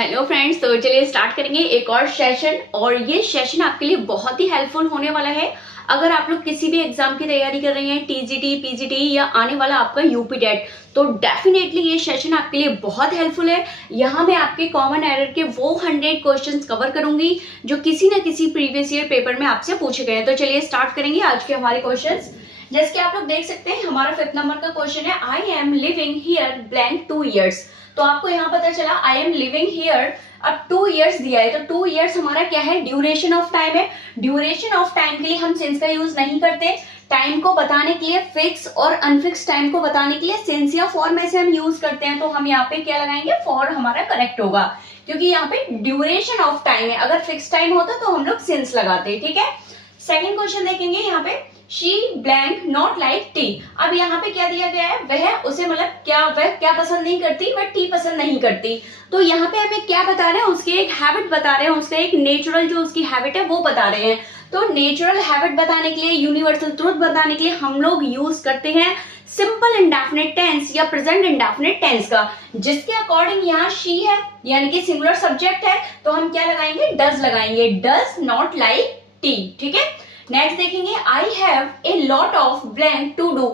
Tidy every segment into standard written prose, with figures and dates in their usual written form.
Hello friends, तो चलिए start करेंगे एक और सेशन। और ये सेशन आपके लिए बहुत ही हेल्पफुल होने वाला है। अगर आप लोग किसी भी एग्जाम की तैयारी कर रहे हैं, टीजीटी, पीजीटी या आने वाला आपका यूपी डेट, तो डेफिनेटली ये सेशन आपके लिए बहुत हेल्पफुल है। यहाँ मैं आपके कॉमन एरर के वो 100 क्वेश्चंस कवर करूंगी जो किसी न किसी प्रीवियस ईयर पेपर में आपसे पूछे गए हैं। तो चलिए स्टार्ट करेंगे आज के हमारे क्वेश्चंस। जैसे कि आप लोग देख सकते हैं, हमारा 5th नंबर का क्वेश्चन है, I am living here blank 2 years। तो आपको यहाँ पता चला आई एम लिविंग हियर, अब 2 years दिया है, तो 2 years हमारा क्या है, ड्यूरेशन ऑफ टाइम है। ड्यूरेशन ऑफ टाइम के लिए हम सिंस का यूज नहीं करते। टाइम को बताने के लिए, फिक्स और अनफिक्स टाइम को बताने के लिए सिंस या फॉर में से हम यूज करते हैं। तो हम यहाँ पे क्या लगाएंगे, फॉर हमारा करेक्ट होगा, क्योंकि यहाँ पे ड्यूरेशन ऑफ टाइम है। अगर फिक्स टाइम होता तो हम लोग सिंस लगाते, ठीक है। सेकेंड क्वेश्चन देखेंगे यहाँ पे, she blank not like T. अब यहाँ पे क्या दिया गया है, वह उसे मतलब क्या, वह क्या पसंद नहीं करती, वह टी पसंद नहीं करती। तो यहाँ पे हमें क्या बता रहे हैं, उसकी एक हैबिट बता रहे हैं, उसका एक नेचुरल जो उसकी हैबिट है वो बता रहे हैं। तो नेचुरल हैबिट बताने के लिए, यूनिवर्सल ट्रूथ बताने के लिए हम लोग यूज करते हैं सिंपल इंडेफिनिट टेंस या प्रेजेंट इंडेफिनिट टेंस का, जिसके अकॉर्डिंग यहाँ शी है यानी कि सिंगुलर सब्जेक्ट है, तो हम क्या लगाएंगे, डज लगाएंगे, डज नॉट लाइक टी, ठीक है। नेक्स्ट देखेंगे, I have a lot of blank to do.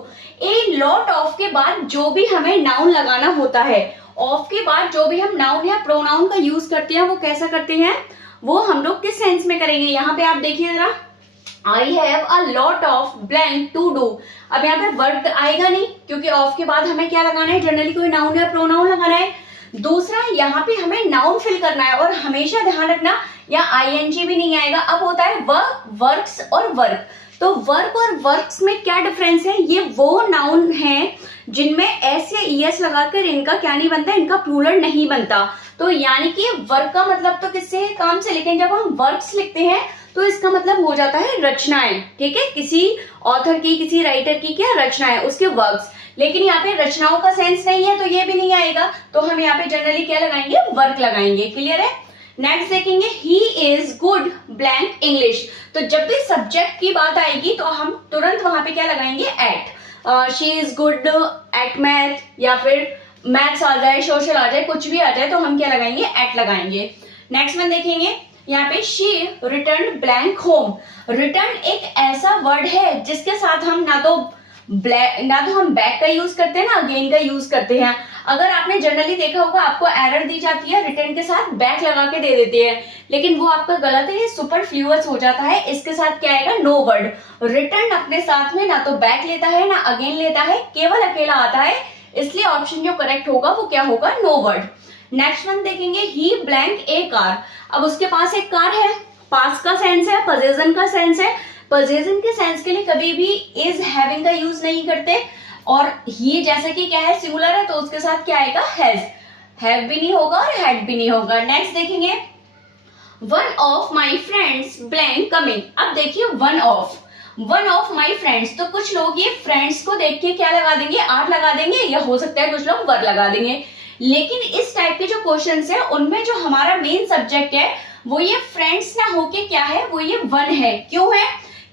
A lot of के बाद जो भी हमें नाउन लगाना होता है, ऑफ के बाद जो भी हम नाउन या प्रोनाउन का यूज करते हैं, वो कैसा करते हैं, वो हम लोग किस सेंस में करेंगे। यहाँ पे आप देखिए जरा, I have a lot of blank to do. अब यहाँ पे वर्ब आएगा नहीं, क्योंकि ऑफ के बाद हमें क्या लगाना है, जनरली कोई नाउन या प्रोनाउन लगाना है। दूसरा, यहाँ पे हमें नाउन फिल करना है, और हमेशा ध्यान रखना या आईएनजी भी नहीं आएगा। अब होता है वर्क, वर्क्स और वर्क। तो वर्क और वर्क्स में क्या डिफरेंस है, ये वो नाउन है जिनमें एस या ईएस लगाकर इनका क्या नहीं बनता, इनका प्लूरल नहीं बनता। तो यानी कि वर्क का मतलब तो किससे है, काम से, लेकिन जब हम वर्क्स लिखते हैं तो इसका मतलब हो जाता है रचनाएं, ठीक है, किसी ऑथर की, किसी राइटर की क्या रचनाएं, उसके वर्क्स। लेकिन यहाँ पे रचनाओं का सेंस नहीं है, तो ये भी नहीं आएगा, तो हम यहाँ पे जनरली क्या लगाएंगे, वर्क लगाएंगे। क्लियर है। नेक्स्ट देखेंगे, he is good blank English. तो जब भी सब्जेक्ट की बात आएगी तो हम तुरंत वहां पे क्या लगाएंगे, at. She is good at math, या फिर मैथ्स आ जाए, सोशल आ जाए, कुछ भी आ जाए, तो हम क्या लगाएंगे, एट लगाएंगे। नेक्स्ट में देखेंगे यहाँ पे, she return blank home. Return एक ऐसा वर्ड है जिसके साथ हम ना तो हम बैक का यूज करते हैं, ना अगेन का यूज करते हैं। अगर आपने जनरली देखा होगा, आपको एरर दी जाती है, रिटर्न के साथ बैक लगा के दे देते हैं, लेकिन वो आपका गलत है, ये सुपरफ्लूअस हो जाता है। इसके साथ क्या आएगा, नो वर्ड। रिटर्न अपने साथ में ना तो बैक लेता है, ना अगेन लेता है, केवल अकेला आता है, इसलिए ऑप्शन जो करेक्ट होगा वो क्या होगा, नो वर्ड। नेक्स्ट वन देखेंगे, ही ब्लैंक ए कार। अब उसके पास एक कार है, पास का सेंस है, पोजेशन का सेंस है। पोजेशन के सेंस के लिए कभी भी इज हैविंग का यूज नहीं करते, और ही जैसा कि क्या है, सिंगुलर है, तो उसके साथ क्या आएगा, हैज। हैव भी नहीं होगा और हैड भी नहीं होगा। नेक्स्ट देखेंगे, one of my friends blank coming. अब देखिए, वन ऑफ माई फ्रेंड्स, तो कुछ लोग ये फ्रेंड्स को देख के क्या लगा देंगे, आर लगा देंगे, या हो सकता है कुछ लोग वर लगा देंगे। लेकिन इस टाइप के जो क्वेश्चंस है, उनमें जो हमारा मेन सब्जेक्ट है वो ये फ्रेंड्स ना होके क्या है, वो ये वन है। क्यों है,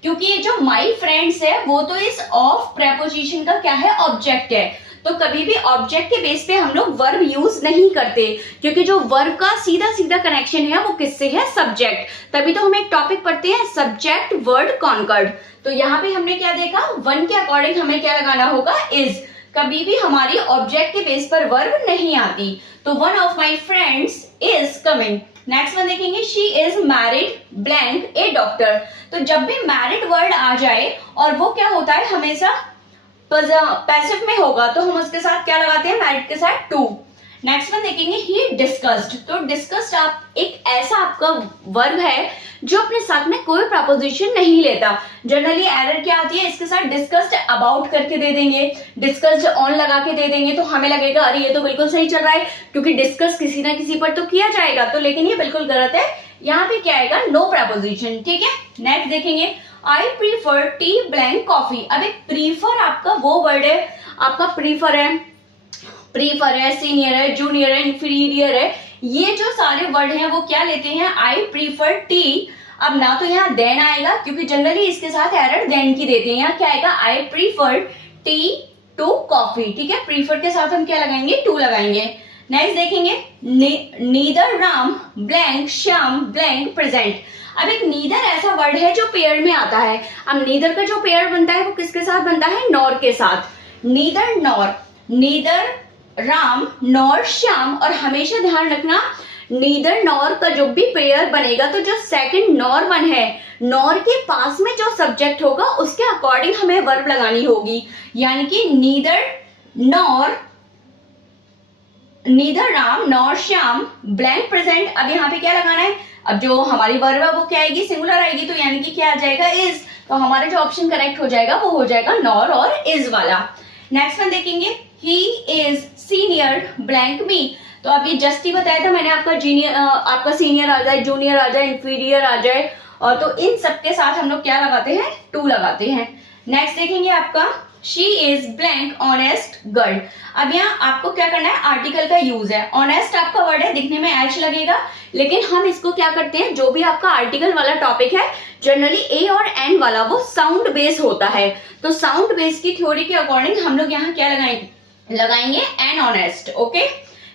क्योंकि ये जो माई फ्रेंड्स है वो तो इस ऑफ प्रेपोजिशन का क्या है, ऑब्जेक्ट है। तो कभी भी ऑब्जेक्ट के बेस पे हम लोग वर्ब यूज नहीं करते, क्योंकि जो वर्ब का सीधा सीधा कनेक्शन है वो किससे है, सब्जेक्ट। तभी तो हम एक टॉपिक पढ़ते हैं, सब्जेक्ट वर्ड कॉन्कर्ड। तो यहाँ पे हमने क्या देखा, वन के अकॉर्डिंग हमें क्या लगाना होगा, इज। कभी भी हमारी ऑब्जेक्ट के बेस पर वर्ब नहीं आती। तो one of my friends is coming. Next one देखेंगे, she is married blank a doctor. तो जब भी मैरिड वर्ड आ जाए और वो क्या होता है, हमेशा पैसिव में होगा, तो हम उसके साथ क्या लगाते हैं, मैरिड के साथ टू। नेक्स्ट वन देखेंगे, ही डिस्कस्ड। तो डिस्कस्ड आप एक ऐसा आपका वर्ब है जो अपने साथ में कोई प्रपोजिशन नहीं लेता। जनरली एरर क्या आती है, इसके साथ डिस्कस्ड अबाउट करके दे देंगे, डिस्कस्ड ऑन लगा के दे देंगे, तो हमें लगेगा अरे ये तो बिल्कुल सही चल रहा है, क्योंकि डिस्कस किसी ना किसी पर तो किया जाएगा। तो लेकिन ये बिल्कुल गलत है, यहाँ पे क्या आएगा, नो प्रपोजिशन, ठीक है। नेक्स्ट देखेंगे, आई प्रीफर टी ब्लैंक कॉफी। अब एक प्रीफर आपका वो वर्ड है, आपका प्रीफर है, सीनियर है, जूनियर है, इंफीरियर है, ये जो सारे वर्ड हैं वो क्या लेते हैं, आई प्रीफर टी। अब ना तो यहाँ देन आएगा, क्योंकि जनरली इसके साथ एरर देन की देते हैं। यहाँ क्या आएगा, I prefer tea to coffee, ठीक है। प्रीफर के साथ हम क्या लगाएंगे, टू लगाएंगे। नेक्स्ट देखेंगे neither Ram blank Shyam blank present. अब एक नीदर ऐसा वर्ड है जो पेयर में आता है। अब नीदर का जो पेयर बनता है वो किसके साथ बनता है, नॉर के साथ। Neither nor, neither Ram nor Shyam, और हमेशा ध्यान रखना नीदर नॉर का जो भी पेयर बनेगा तो जो सेकंड नॉर वन है, नॉर के पास में जो सब्जेक्ट होगा उसके अकॉर्डिंग हमें वर्ब लगानी होगी। यानी कि neither Ram nor Shyam blank present. अब यहाँ पे क्या लगाना है, अब जो हमारी वर्ब है वो क्या आएगी, सिंगुलर आएगी, तो यानी कि क्या आ जाएगा, इज। तो हमारा जो ऑप्शन करेक्ट हो जाएगा वो हो जाएगा नॉर और इज वाला। नेक्स्ट वन देखेंगे ही इज सीनियर ब्लैंक मी। तो अभी जस्ट ही बताया था मैंने, आपका सीनियर आ जाए, जूनियर आ जाए, इंफीरियर आ जाए, और तो इन सबके साथ हम लोग क्या लगाते हैं, टू लगाते हैं। नेक्स्ट देखेंगे आपका she is blank honest girl. अब यहाँ आपको क्या करना है, आर्टिकल का यूज है। ऑनेस्ट आपका वर्ड है, दिखने में एच लगेगा, लेकिन हम इसको क्या करते हैं, जो भी आपका आर्टिकल वाला टॉपिक है जनरली ए और एन वाला वो साउंड बेस होता है। तो साउंड बेस की थ्योरी के अकॉर्डिंग हम लोग यहाँ क्या लगाएंगे एन ऑनेस्ट। ओके,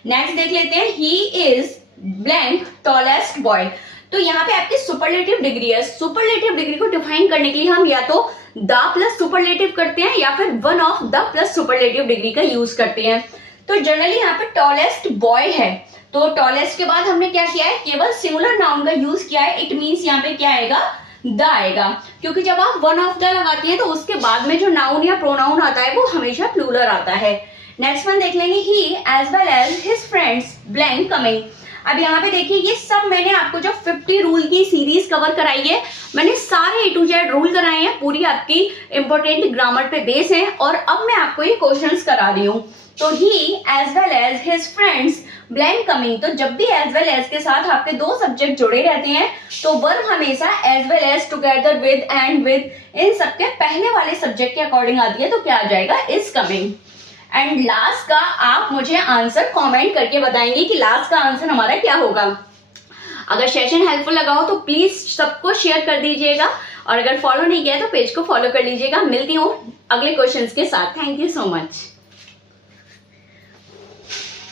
नेक्स्ट देख लेते हैं he is blank tallest boy. तो यहाँ पे आपकी सुपरलेटिव डिग्री है। सुपरलेटिव डिग्री को डिफाइन करने के लिए हम या तो द प्लस सुपरलेटिव करते हैं या फिर one of the plus superlative degree का यूज करते हैं। तो जनरली यहाँ पे टॉलेस्ट बॉय है, तो टॉलेस्ट के बाद हमने क्या किया है, केवल सिंगुलर नाउन का यूज किया है। इट मीन्स यहाँ पे क्या आएगा, द आएगा, क्योंकि जब आप वन ऑफ द लगाते हैं तो उसके बाद में जो नाउन या प्रोनाउन आता है वो हमेशा प्लूरल आता है। नेक्स्ट वन देख लेंगे he as well as his friends blank coming. अब यहाँ पे देखिए ये सब मैंने आपको जो 50 रूल की सीरीज कवर कराई है, मैंने सारे A to Z रूल कराए हैं, पूरी आपकी इंपॉर्टेंट ग्रामर पे बेस है, और अब मैं आपको ये क्वेश्चंस करा रही हूँ। तो he as well as his friends blank coming, तो जब भी एज वेल एज के साथ आपके दो सब्जेक्ट जुड़े रहते हैं तो वर्ब हमेशा as well as, together with, and with, इन सबके पहले वाले सब्जेक्ट के अकॉर्डिंग आती है, तो क्या आ जाएगा, इज कमिंग। एंड लास्ट का आप मुझे आंसर कमेंट करके बताएंगे कि लास्ट का आंसर हमारा क्या होगा। अगर सेशन हेल्पफुल लगा हो तो प्लीज सबको शेयर कर दीजिएगा, और अगर फॉलो नहीं किया तो पेज को फॉलो कर लीजिएगा। मिलती हूँ अगले क्वेश्चंस के साथ। Thank you so much.